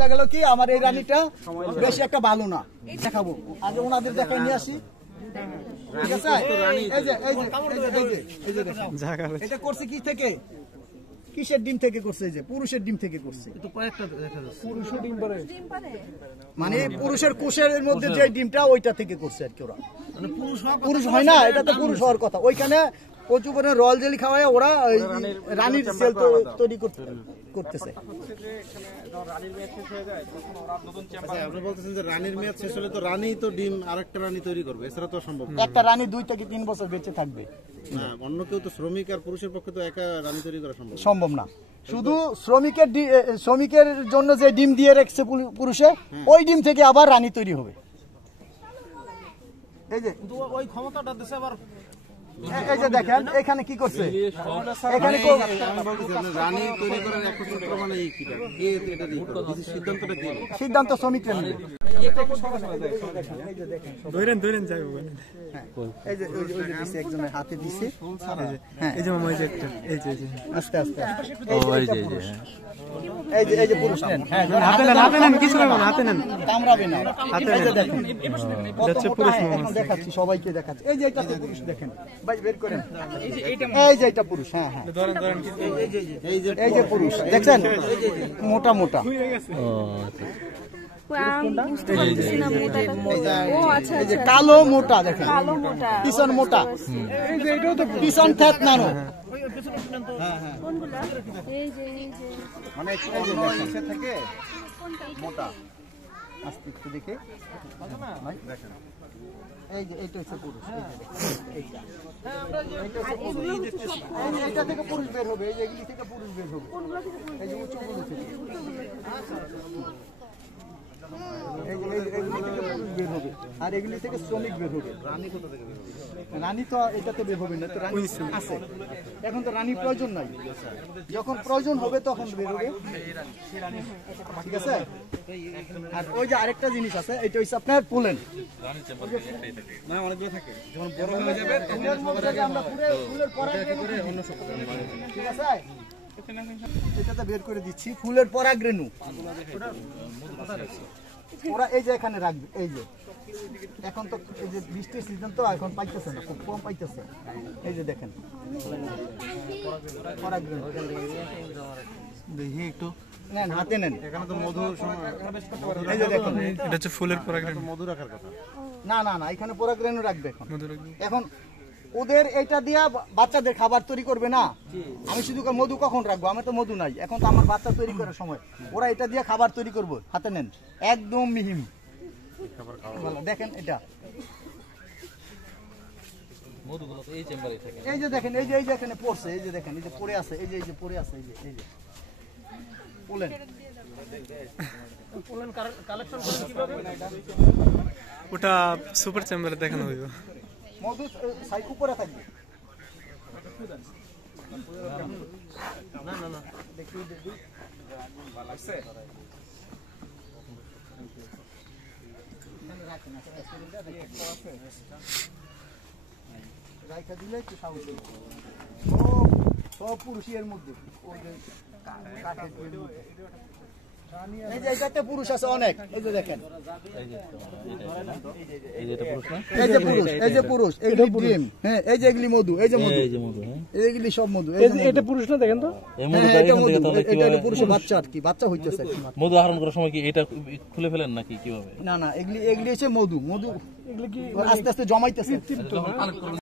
বোঝা গেল কি আমার এই রানীটা বেশি একটা ভালো না। দেখাবো আগে ওনাদের দেখাই নিয়ে আসি। ঠিক আছে, এটা করছে কি থেকে, কিসের ডিম থেকে করছে? এই যে পুরুষের ডিম থেকে করছে। মানে পুরুষের কোষের মধ্যে যে ডিমটা ওইটা থেকে করছে আর কি। ওরা পুরুষ হয় না, এটা তো পুরুষ হওয়ার কথা। ওইখানে প্রচুর পরিমাণে রয়্যাল জেলি খাওয়ায় ওরা রানীর সেল তৈরি করতেছে। আপনি বলতেছেন যে রানীর মেয়াদ শেষ হলে তো রানী তো ডিম আরেকটা রানী তৈরি করবে, এছাড়া তো সম্ভব না। একটা রানী 2 থেকে 3 বছর বেঁচে থাকবে। না, অন্য কেউ তো শ্রমিক আর পুরুষের পক্ষে তো একা রানী তৈরি করা সম্ভব না। শুধু শ্রমিকের জন্য যে ডিম দিয়ে রেখেছে পুরুষে, ওই ডিম থেকে আবার রানী তৈরি হবে। এই যে ওই ক্ষমতাটা দিছে আবার। এই যে দেখেন এখানে কি করছে, এখানে রানী তৈরি করার একমাত্র মানে সিদ্ধান্তটা কি? সিদ্ধান্ত শ্রমিকরা নেবে। একজনের হাতে দিছে, আস্তে আস্তে এই যে পুরুষ নেন, কামড়াবে না। দেখাচ্ছি সবাইকে, দেখাচ্ছি। এই যে এটা তো পুরুষ, দেখেন ভাই বের করেন। এই যে এটা পুরুষ, হ্যাঁ হ্যাঁ, এই যে পুরুষ দেখছেন, মোটা মোটা। কালো মোটা, দেখেন পিছন মোটা, পিছন থ্যাত নানো। মানে থেকে মোটা আস্তে একটু দেখে। এই যে এইটা হচ্ছে পুরুষ, এইটা থেকে পুরুষ বের হবে। এই যে এগুলি থেকে পুরুষ বের হবে, এই যে উচ্চগুলো থেকে আর এগুলি থেকে শ্রমিক বের হবে। রানী তো এটাতে বের হবে না, তো রানী আছে। এখন তো রানীর প্রয়োজন নাই, যখন প্রয়োজন হবে তখন বের হবে। ঠিক আছে। আর ওই যে আরেকটা জিনিস আছে, এটা হচ্ছে আপনার পোলেন। ঠিক আছে, এটাতে বের করে দিচ্ছি ফুলের পরাগরেণু। ওরা এই যে এখানে রাখবে। এই যে এখন তো এই যে বৃষ্টির সিজন তো এখন পাইতেছে না, খুব কম পাইতেছে। এই যে দেখেন পরাগরেণু, দেখি একটু নেন, হাতে নেন। এখানে তো মধু, এই যে দেখেন এটা হচ্ছে ফুলের পরাগরেণু। মধু রাখার কথা। না না না, এখানে পরাগরেণু রাখবে। এখন ওদের এটা দিয়া বাচ্চাদের খাবার তৈরি করবে না। আমি শুধু মধু কখন রাখবো? আমার তো মধু নাই, এখন তো আমার বাচ্চা তৈরি করার সময়। ওরা এটা দিয়ে খাবার তৈরি করবো। হাতে নেন, একদম মিহিম। দেখেন এটা, এই যে দেখেন, এই যে এখানে পড়ছে, এই যে দেখেন, এই যে পড়ে আছে, এই যে পড়ে আছে, এই যে পোলেন। পোলেন কালেকশন করেন কিভাবে? ওটা সুপার চেম্বারে দেখানো হইব। মধু সাইড উপরে থাকবে। না না না, দেখি ভালো আছে। রাইখা দিলে একটু সাহস হবে। সব পুরুষের মধ্যে ওই যে কাঠের মধ্যে। এই যে এটাতে পুরুষ আছে অনেক। এই যে দেখেন, এই যে পুরুষ, এইগুলি ডিম। হ্যাঁ, এই যে এগুলি মধু, এই যে মধু, এইগুলি সব মধু। এটা পুরুষ না, দেখেন তো, এটা মধু, এটা হলো পুরুষের বাচ্চা আর কি, বাচ্চা হইতেছে। মধু আহরণ করার সময় কি এটা খুলে ফেলেন নাকি কিভাবে? না না, এগুলি হচ্ছে মধু। এগুলি কি আস্তে আস্তে জমাইতেছে।